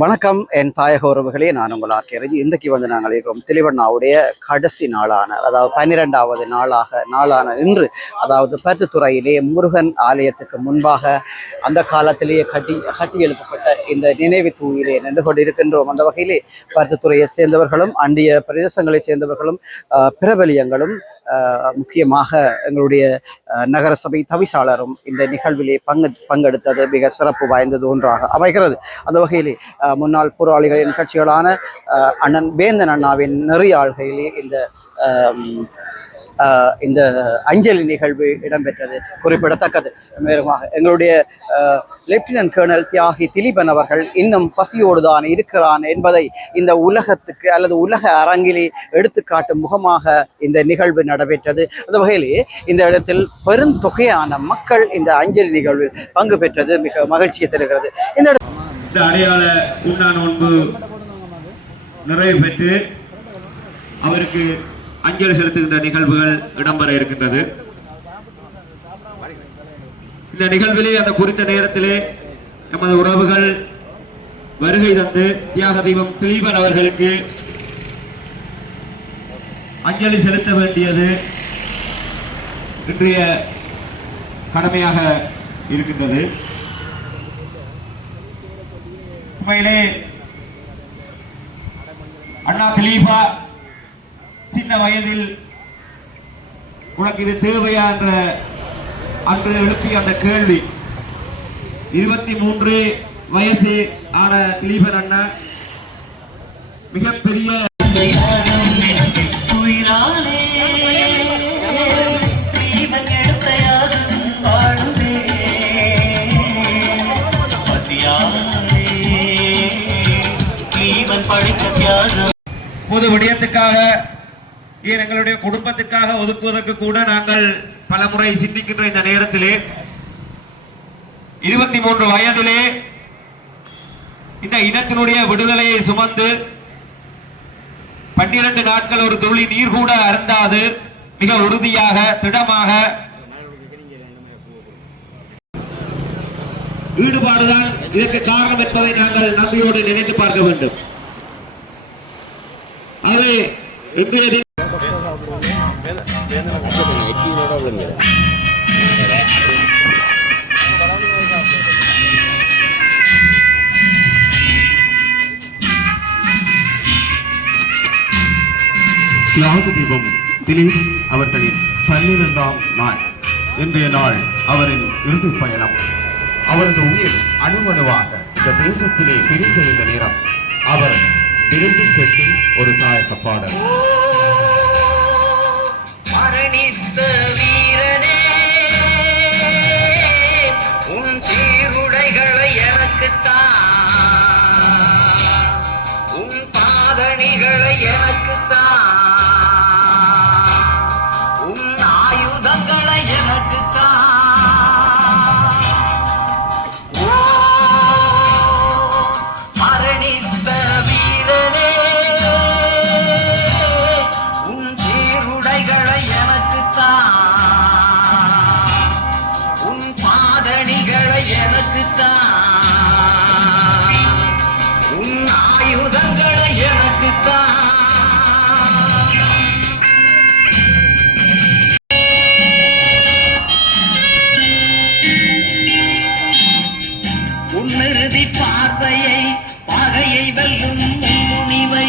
வணக்கம் என் தாயக உறவுகளே, நான் உங்கள் ஆர்கேரஜி. இன்றைக்கு நாங்கள் இருக்கிறோம் திலிவண்ணாவுடைய கடைசி நாளான, அதாவது 12வது நாளான இன்று, அதாவது பருத்தித்துறையிலே முருகன் ஆலயத்துக்கு முன்பாக அந்த காலத்திலேயே கட்டி எழுப்பப்பட்ட இந்த நினைவு தூயிலே நின்று கொண்டிருக்கின்றோம். அந்த வகையிலே பருத்தித்துறையை சேர்ந்தவர்களும் அண்டிய பிரதேசங்களை சேர்ந்தவர்களும் பிரபலியங்களும் முக்கியமாக எங்களுடைய நகரசபை தவிசாளரும் இந்த நிகழ்விலே பங்கெடுத்தது மிக சிறப்பு வாய்ந்தது ஒன்றாக அமைகிறது. அந்த வகையிலே முன்னாள் போராளிகளின் கட்சிகளான அண்ணன் வேந்தன் அண்ணாவின் நெறியாள்கையிலே இந்த அஞ்சலி நிகழ்வு இடம்பெற்றது குறிப்பிடத்தக்கது. மேலுமாக எங்களுடைய லெப்டினன்ட் கர்னல் தியாகி திலீபன் அவர்கள் இன்னும் பசியோடுதான் இருக்கிறான் என்பதை இந்த உலகத்துக்கு அல்லது உலக அரங்கிலே எடுத்துக்காட்டும் முகமாக இந்த நிகழ்வு நடைபெற்றது. அந்த வகையிலே இந்த இடத்தில் பெருந்தொகையான மக்கள் இந்த அஞ்சலி நிகழ்வில் பங்கு பெற்றது மிக மகிழ்ச்சியை தருகிறது. இந்த அடையாள உண்ணா நோன்பு நிறைவு பெற்று அவருக்கு அஞ்சலி செலுத்துகின்ற நிகழ்வுகள் இடம்பெற இருக்கின்றது. இந்த நிகழ்விலே அந்த குறித்த நேரத்திலே நமது உறவுகள் வருகை தந்து தியாக தெய்வம் திலீபன் அவர்களுக்கு அஞ்சலி செலுத்த வேண்டியது இன்றைய கடமையாக இருக்கின்றது. உண்மையிலே அண்ணா திலீபா சின்ன வயதில் உனக்கு இது தேவையா என்ற அன்று எழுப்பிய அந்த கேள்வி, 23 வயசு ஆன திலீபன் அண்ணா மிகப்பெரிய பொது விடயத்துக்காக எங்களுடைய குடும்பத்துக்காக ஒதுக்குவதற்கு கூட நாங்கள் பலமுறை சிந்திக்கின்ற இந்த நேரத்திலே 23 வயதிலே இந்த இனத்தினுடைய விடுதலையை சுமந்து 12 நாட்கள் ஒரு துளி நீர் கூட அருந்தாது மிக உறுதியாக திடமாக ஈடுபாடுதான் இதற்கு காரணம் என்பதை நாங்கள் நன்றியோடு நினைத்து பார்க்க வேண்டும். அது இன்றைய தியாக தீபம் திலீப் அவர்களின் 12ஆம் நாள் இன்றைய நாள் அவரின் இறுதி பயணம். அவரது உயிர் அணுவணுவாக இந்த தேசத்திலே பிரிந்திருந்த நேரம் அவர் பிரிந்து கெட்டும் ஒரு தாயக பாடல். மரணித்த வீரனே, உன் சீருடைகளை எனக்குத்தான், உன் பாதணிகளை எனக்குத்தான், உன் ஆயுதங்களை எனக்குத்தான். பார்வையை பகையை வெல்லும் முனிவை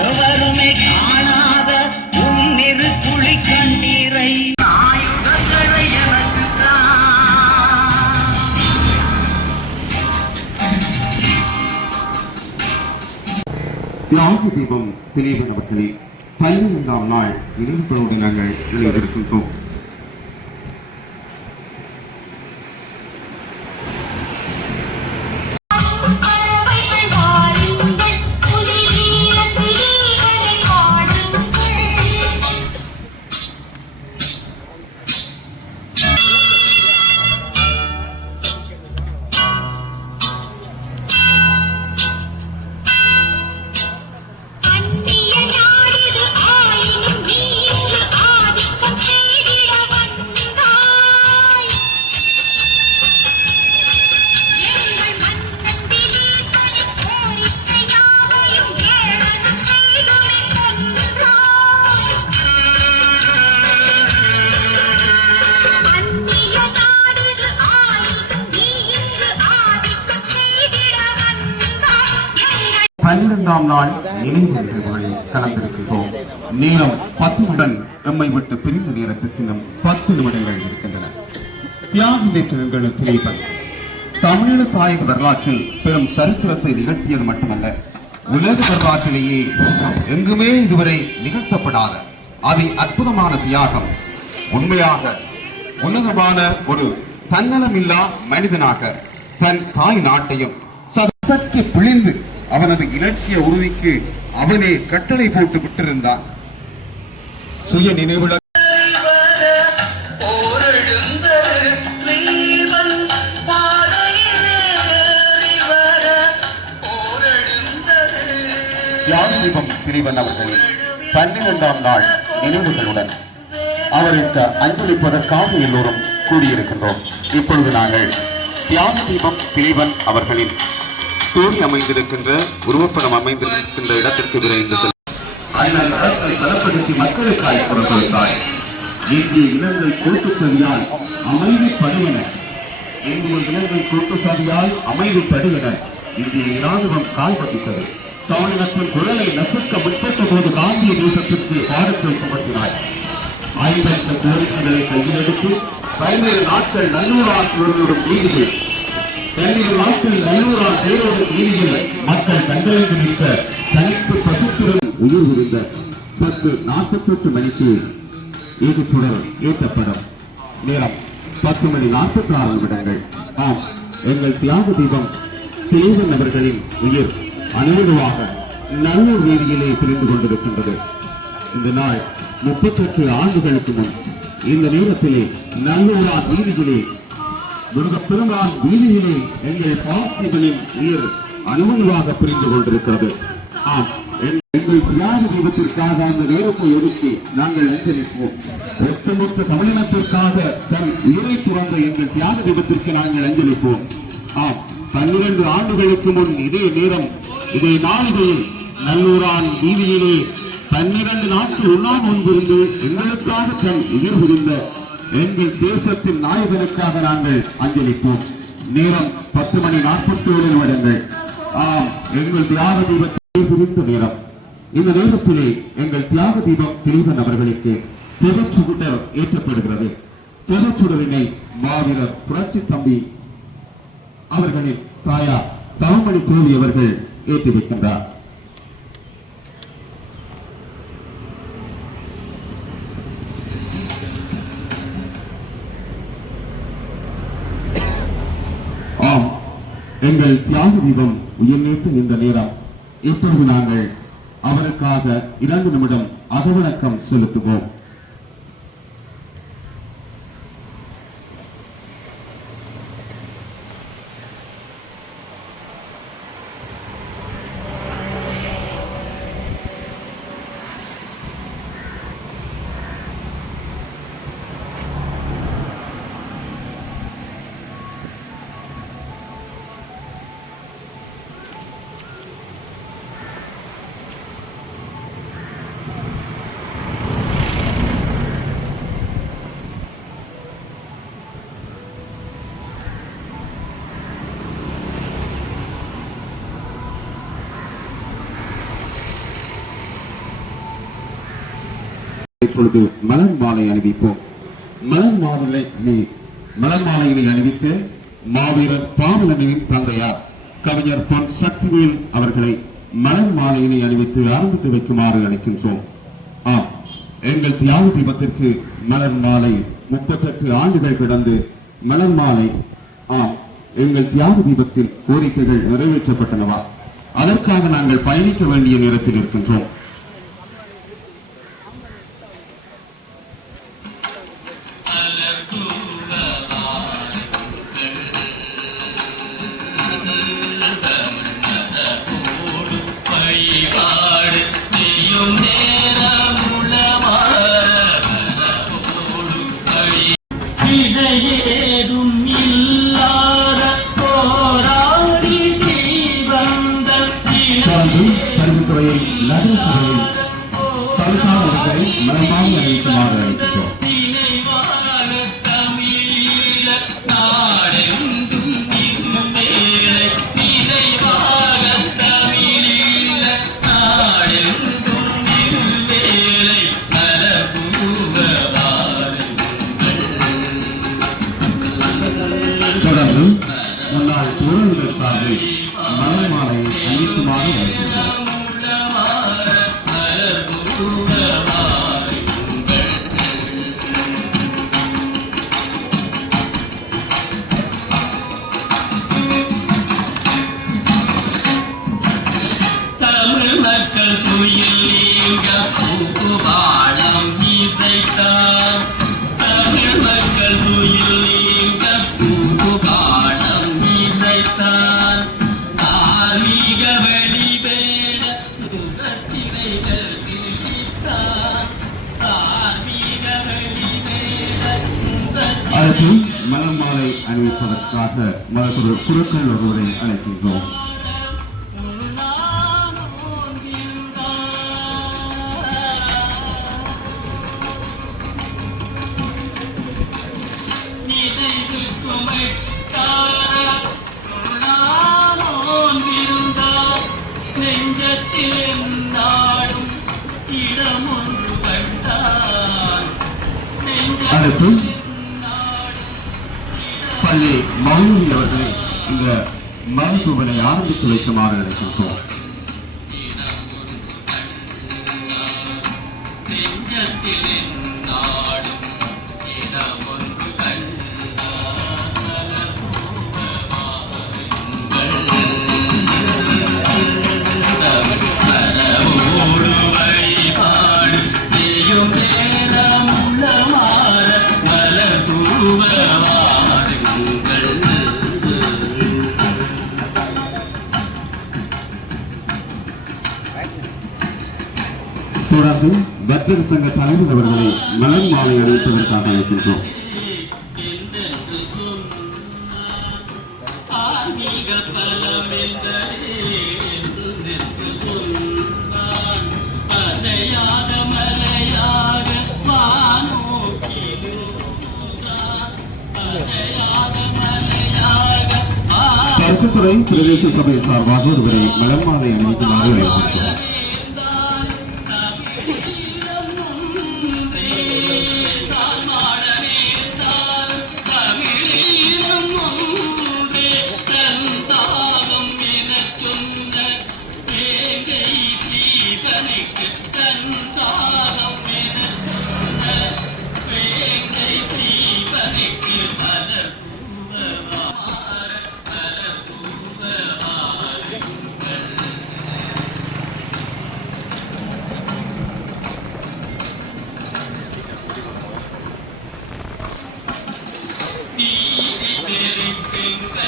எவருமே காணாத உன்னிரு துளி கண்ணீரை ஆயுதங்களை தியாக தீபம் திலீபன் அவர்களே 12ஆம் நாள் நினைவுகளோடு நாங்கள் நினைவிருக்கின்றோம். ஆதிக்கம் செய்தி 12ஆம் நாள் நினைவு நிகழ்வுகளில் கலந்திருக்கிறோம். நேரம் 10 எம்மை விட்டு பிரிந்த நேரத்திற்கு இன்னும் 10 நிமிடங்கள் இருக்கின்றன. தியாகி வெற்றிகள் திலீபன் தமிழீழ தாயக வரலாற்றில் பெரும் சரித்திரத்தை நிகழ்த்தியது மட்டுமல்ல, உலக வரலாற்றிலேயே எங்குமே இதுவரை நிகழ்த்தப்படாத அதி அற்புதமான தியாகம். உண்மையாக உன்னதமான ஒரு தன்னலமில்லா மனிதனாக தன் தாய் நாட்டையும் சதக்கி பிழிந்து அவனது இலட்சிய உறுதிக்கு அவனே கட்டளை போட்டு விட்டிருந்தான். சுய நினைவுள்ள தியாகதீபம் திலீபன் அவர்களின் 12ஆம் நாள் நினைவுகளுடன் அவருக்கு அஞ்சலிப்பதற்காக எல்லோரும் கூடியிருக்கின்றோம். இப்பொழுது நாங்கள் தியாகதீபம் திலீபன் அவர்களின் தோழி அமைந்திருக்கின்ற உருவப்படம் அமைந்திருக்கின்ற இடத்திற்கு விரைந்து பலப்படுத்தி மக்களுக்காய் கொடுத்தாய். இந்திய இலங்கை கூட்டுச்சதியால் அமைதி படுவன இந்திய இலங்கை கூட்டுச்சதியால் அமைதி படுவன இந்திய இராணுவம் கால்பதித்தது. தமிழகத்தின் குரலை நசுக்க முற்பட்ட போது காந்திய தேசத்திற்கு பாடத்தை சுமத்தினாய். 5 லட்சம் கோரிக்கைகளை கையிலெடுத்து 17 நாட்கள் நல்லூராட்சியோடும் நீதிகள் 17 நாட்கள் நல்லூரால் பேரோடு நீதிகள் மக்கள் கண்டறிந்து நிற்க தனித்து பசுத்துடன் உயிர் புரிந்த 10:48 மணிக்கு ஏகச்சுடர் ஏற்றப்படும். நேரம் 10:46 நிமிடங்கள். ஆம், எங்கள் தியாக தீபம் திலீபன் அவர்களின் உயிர் அனைவருமாக நல்லூர் வீதியிலே பிரிந்து கொண்டிருக்கின்றது. இந்த நாள் 38 ஆண்டுகளுக்கு முன் இந்த நேரத்திலே நல்லூரான் வீதியிலே முருகப்பெருமான் வீதியிலே எங்கள் பார்த்திகளின் உயிர் அனுமதியாக பிரிந்து கொண்டிருக்கிறது. ஆம், எங்கள் தியாக தீபத்திற்காக அந்த நேரத்தை ஒதுக்கி நாங்கள் அஞ்சலிப்போம். ஒட்டுமொத்த தமிழினத்திற்காக தன் உயிரை துறந்த எங்கள் தியாக தீபத்திற்கு நாங்கள் அஞ்சலிப்போம். ஆம், 12 ஆண்டுகளுக்கு முன் இதே நேரம் இதே நாளில் நல்லூரான் வீதியிலே 12 நாட்கள் உண்ணாமல் முன்பிருந்து எங்களுக்காக தன் உயிர் புரிந்த எங்கள் தேசத்தின் நாயகனுக்காக நாங்கள் அஞ்சலிப்போம். நேரம் 10:47 நிமிடங்கள். ஆம், எங்கள் தியாக தீபத்தை புரிந்த நேரம். இந்த நேரத்திலே எங்கள் தியாக தீபம் திலீபன் அவர்களுக்கு பொதுச்சுடர் ஏற்றப்படுகிறது. பொதுச்சுடரினை மாவீரர் புரட்சி தம்பி அவர்களின் தாயார் தவமணி தேவி அவர்கள் ஏற்றி வைக்கின்றார். ஆம், எங்கள் தியாக தீபம் உயர்நீத்த இந்த நேரம். இப்பொழுது நாங்கள் அவருக்காக 2 நிமிடம் அகவணக்கம் செலுத்துவோம். இப்பொழுது மலர் மாலை அணிவிப்போம். மலர் மாலையினை அணிவித்து மாவீரர் பாவலனின் தந்தையார் கவிஞர் பொன் சக்திவேல் அவர்களை மலர் மாலையினை அணிவித்து ஆரம்பித்து வைக்குமாறு அழைக்கின்றோம். ஆம், எங்கள் தியாக தீபத்திற்கு மலர் மாலை 38 ஆண்டுகள் கடந்து மலர் மாலை. ஆம், எங்கள் தியாக தீபத்தில் கோரிக்கைகள் நிறைவேற்றப்பட்டனவா? அதற்காக நாங்கள் பயணிக்க வேண்டிய நேரத்தில் இருக்கின்றோம். ஏதும் இல்லாத போராடி தீவந்தல் பருவத்துறையில் நகர சபையில் தலசாவர்களை மனமாக அழைக்குமாறு அழைக்கிறோம். தமிழீழ அழைப்பதற்காக மதகுரு குருக்கள் ஒருவரை அழைக்கின்றோம். அடுத்து பள்ளி மௌலவி அவர்களை இந்த மருத்துவனை ஆரம்பித்து வைக்குமாறு அழைக்கின்றோம். தொடர்ந்து பக்தர் சங்க தலைவர் அவர்களை மலர் மாலை அளிப்பதற்காக அழைக்கின்றோம். கருத்துத்துறை பிரதேச சபை சார்பாக ஒருவரை மலர் மாலை அணிவிக்குமாறு அழைக்கின்றோம்.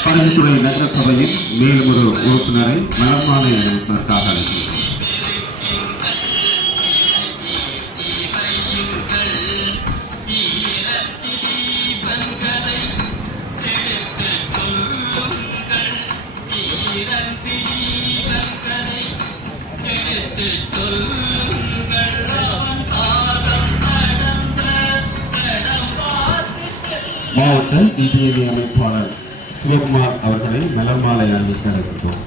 பருத்தித்துறை நகர சபையில் மேலும் ஒரு உறுப்பினரை மலர் மாலை அணிவிப்பதற்காக அழைக்கின்றோம். மாவட்ட டிபிஏ அமைப்பாளர் சிவகுமார் அவர்களை மலர் மாலை அணிவிக்க அழைக்கின்றோம்.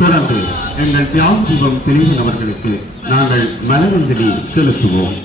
தொடர்ந்து எங்கள் தியாக தீபம் தெளிவன் அவர்களுக்கு நாங்கள் மலரஞ்சலி செலுத்துவோம்.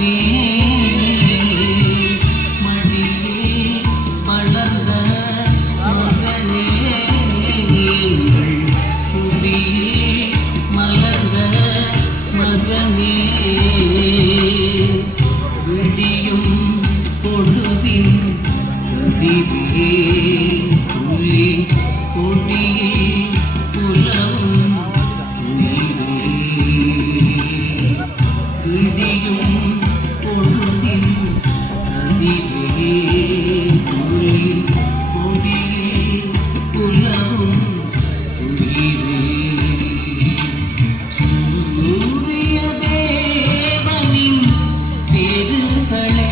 மகனே மடியே வளர்ந்த மகனே துடியே மலர்ந்த மகனே விடியும் பொழுதின் கதிரே துளி கொடியே புலவும் உயிரே விடியும் பொழுதின் கதிரே துளி கொடியே புலவும் உயிரே சூரிய தேவனின் பெருகளே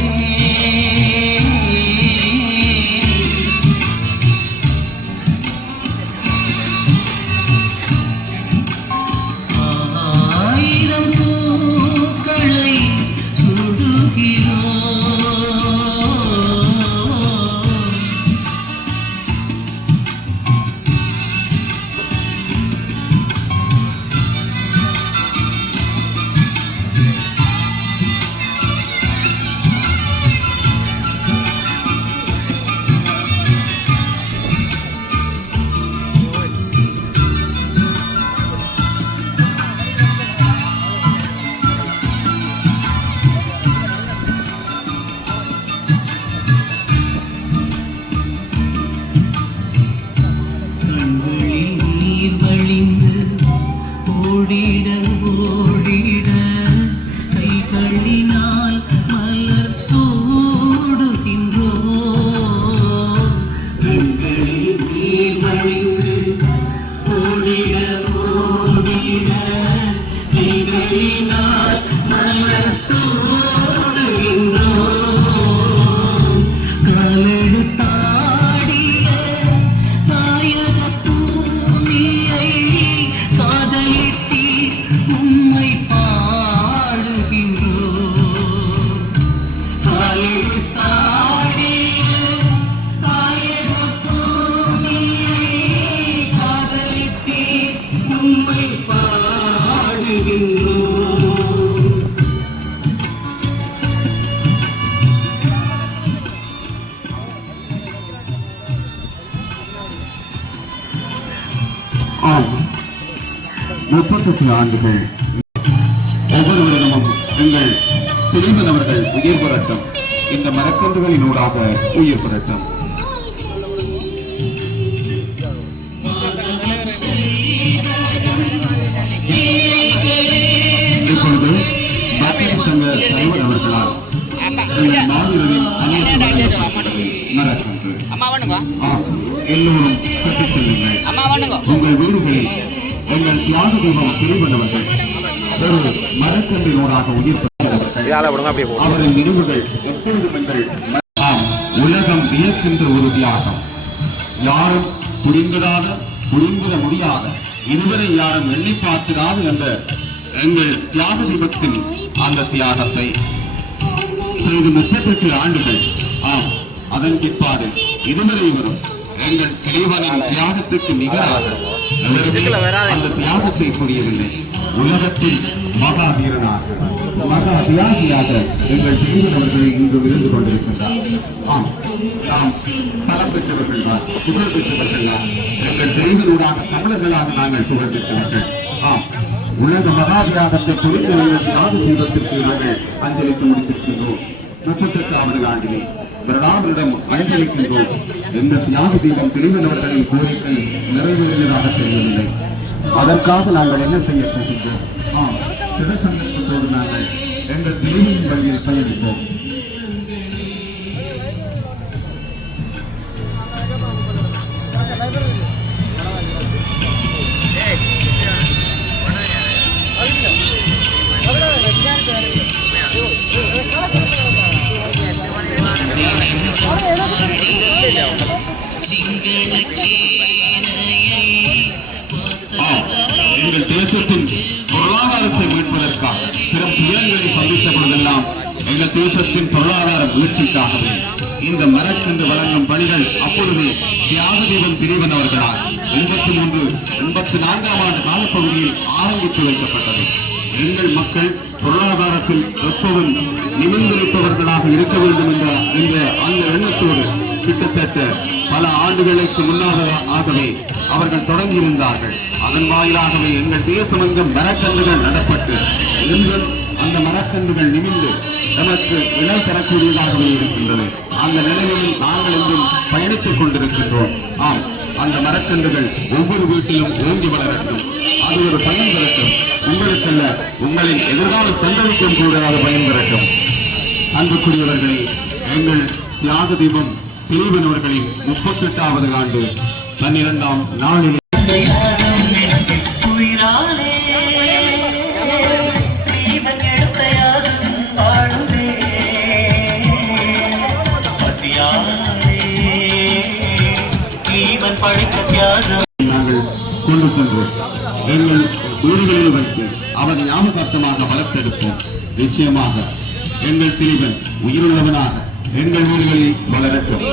ஆயிரம் பூக்களை சுடுகிறோம் கண்களில் நீர் வழிந்து ஓடிட ஓடிட கைகளினால் மலர் சூடுகின்றோம் கண்களில் நீர் வழிந்து ஓடிட ஓடிட கைகளினால் மலர் சூடுகின்றோம் காலெடுத்தாடிய தாயக பூமியை காதலித்தி உம்மை பாடுகின்றோம் காலெடுத்தாடிய தாயக பூமியை காதலித்தி உம்மை பாடுகின்றோம் ஆம் 38 ஆண்டுகள் ஒவ்வொரு வருடமும் எங்கள் திலீபன் அவர்கள் உயிர் பெறட்டும். இந்த மரக்கன்றுகளினூடாக உயிர் பெறட்டும். இப்பொழுது பாத்திர சங்க தலைவர் அவர்களால் எங்கள் மாவீரரின் அனைத்து வழங்கப்படுகிறது மரக்கன்று. ஆம், எல்லோரும் கட்டிச் செல்லுங்கள். உங்கள் வீடுகளில் எங்கள் தியாக தீபம் திலீபன் அவர்கள் ஒரு மரக்கன்றினூடாக உயிர் பெற்றவர்கள். அவரின் நினைவுகள் எப்பொழுதும் எங்கள் ஆம், உலகம் வியக்கின்ற ஒரு தியாகம். யாரும் புரிந்திடாத புரிந்திட முடியாத இதுவரை யாரும் எண்ணி பார்த்திடாத அந்த எங்கள் தியாக தீபத்தின் அந்த தியாகத்தை செய்து 38 ஆண்டுகள். ஆம், அதன் பிற்பாடு இதுவரை வரும் எங்கள் திலீபனின் தியாகத்துக்கு நிகராக எவருமே அந்த தியாகத்தை புரியவில்லை. உலகத்தில் மகா வீரனாக மகா தியாகியாக எங்கள் திலீபன் அவர்களை இன்று இருந்து கொண்டிருக்கின்றார். ஆம், நாம் பலம் பெற்றவர்கள் தான், புகழ் பெற்றவர்கள் தான். எங்கள் திலீபனூடாக தமிழர்களாக நாங்கள் புகழ் பெற்றவர்கள். ஆம், உலக மகா தியாகத்தை புரிந்து எங்கள் தியாக தீபத்திற்கு நாங்கள் அஞ்சலித்து முடித்திருக்கின்றோம். 38வது ஆண்டிலே பிரடாமரிடம் அஞ்சலிக்கின்றோம். எந்த தியாக தீபம் திலீபன் அவர்களின் கோரிக்கை நிறைவேறியதாக தெரியவில்லை. அதற்காக நாங்கள் என்ன செய்ய போகின்றோம்? திட சங்கல்பத்தோடு நாங்கள் எங்கள் திலீபனின் வழியில் பயணிப்போம். எங்கள் தேசத்தின் பொருளாதாரத்தை மீட்பதற்காக பெரும் துயரங்களை சந்தித்த பொழுதெல்லாம் எங்கள் தேசத்தின் பொருளாதார வீழ்ச்சிக்காகவே இந்த மரக்கன்று வழங்கும் பணிகள் அப்பொழுதே தியாக தீபம் திலீபன் அவர்களால் 83-84 ஆண்டு காலப்பகுதியில் ஆரம்பித்து வைக்கப்பட்டது. எங்கள் மக்கள் பொருளாதாரத்தில் எப்பவும் நிமிர்ந்திருப்பவர்களாக இருக்க வேண்டும் என்ற அந்த எண்ணத்தோடு கிட்டத்தட்ட பல ஆண்டுகளுக்கு முன்னாகவே அவர்கள் தொடங்கியிருந்தார்கள். அதன் வாயிலாகவே எங்கள் தேசமெங்கும் மரக்கன்றுகள் நடப்பட்டு இன்றும் அந்த மரக்கன்றுகள் நிமிர்ந்து நமக்கு நிழல் தரக்கூடியதாகவே இருக்கின்றது. அந்த நிலையில் நாங்கள் இன்றும் பயணித்துக் கொண்டிருக்கின்றோம். ஆம், அந்த மரக்கன்றுகள் ஒவ்வொரு வீட்டிலும் ஓங்கி வளரட்டும். அது ஒரு பயன் பெறட்டும். உங்களுக்கல்ல, உங்களின் எதிர்கால சந்ததிக்கும் கூட அது பயன் பெறட்டும். அன்புக்குரியவர்களே, எங்கள் தியாக தீபம் திலீபனவர்களின் 38வது ஆண்டு 12ஆம் நாளில் உயிராலே தீபன் எடுத்த யாரும் வாழுதே பசியாலே தீபன் படைத்த தியாகம் நாங்கள் கொண்டு சென்று எங்கள் வீடுகளில் வைத்து அவர் ஞாபகார்த்தமாக வளர்த்தெடுப்போம். நிச்சயமாக எங்கள் திலீபன் உயிருள்ளவனாக எங்கள் வீடுகளில் வளரட்டும்.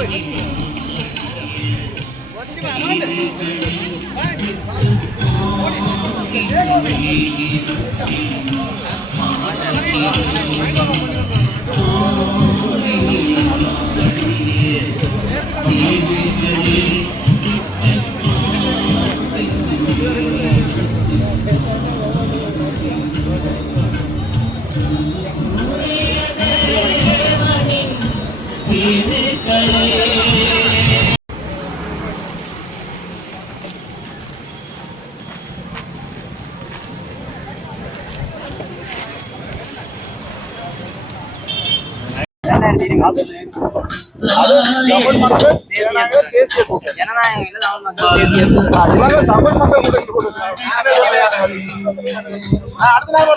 அடுத்த நாள்